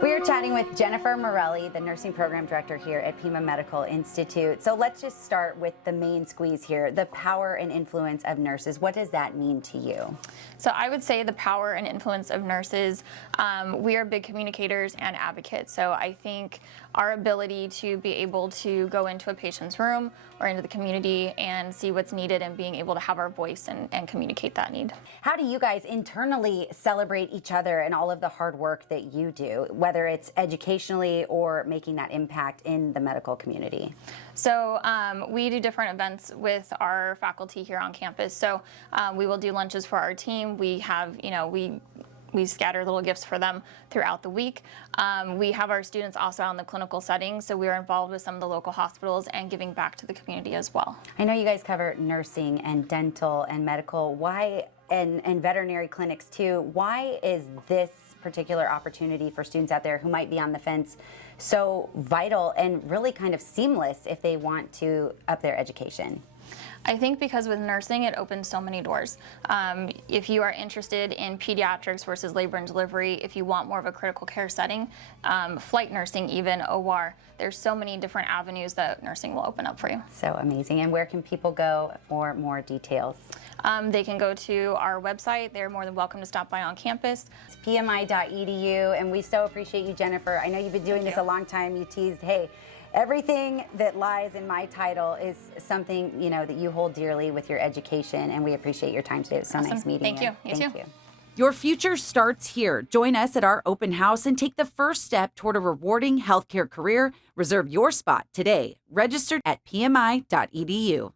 We are chatting with Jennifer Morelli, the nursing program director here at Pima Medical Institute. So let's just start with the main squeeze here, the power and influence of nurses. What does that mean to you? So I would say the power and influence of nurses, we are big communicators and advocates. So I think our ability to be able to go into a patient's room or into the community and see what's needed and being able to have our voice and communicate that need. How do you guys internally celebrate each other and all of the hard work that you do, whether it's educationally or making that impact in the medical community? So we do different events with our faculty here on campus. So we will do lunches for our team. We have, we scatter little gifts for them throughout the week. We have our students also out in the clinical setting, so we are involved with some of the local hospitals and giving back to the community as well. I know you guys cover nursing and dental and medical. Why, and veterinary clinics too, why is this particular opportunity for students out there who might be on the fence so vital and really kind of seamless if they want to up their education? I think because with nursing, it opens so many doors. If you are interested in pediatrics versus labor and delivery, if you want more of a critical care setting, flight nursing, even OR, there's so many different avenues that nursing will open up for you. So amazing. And where can people go for more details? They can go to our website. They're more than welcome to stop by on campus. It's pmi.edu, and we so appreciate you, Jennifer. I know you've been doing this a long time. You teased, hey, everything that lies in my title is something, that you hold dearly with your education, and we appreciate your time today. It was so nice meeting you. Thank you. Thank you. Your future starts here. Join us at our open house and take the first step toward a rewarding healthcare career. Reserve your spot today. Registered at pmi.edu.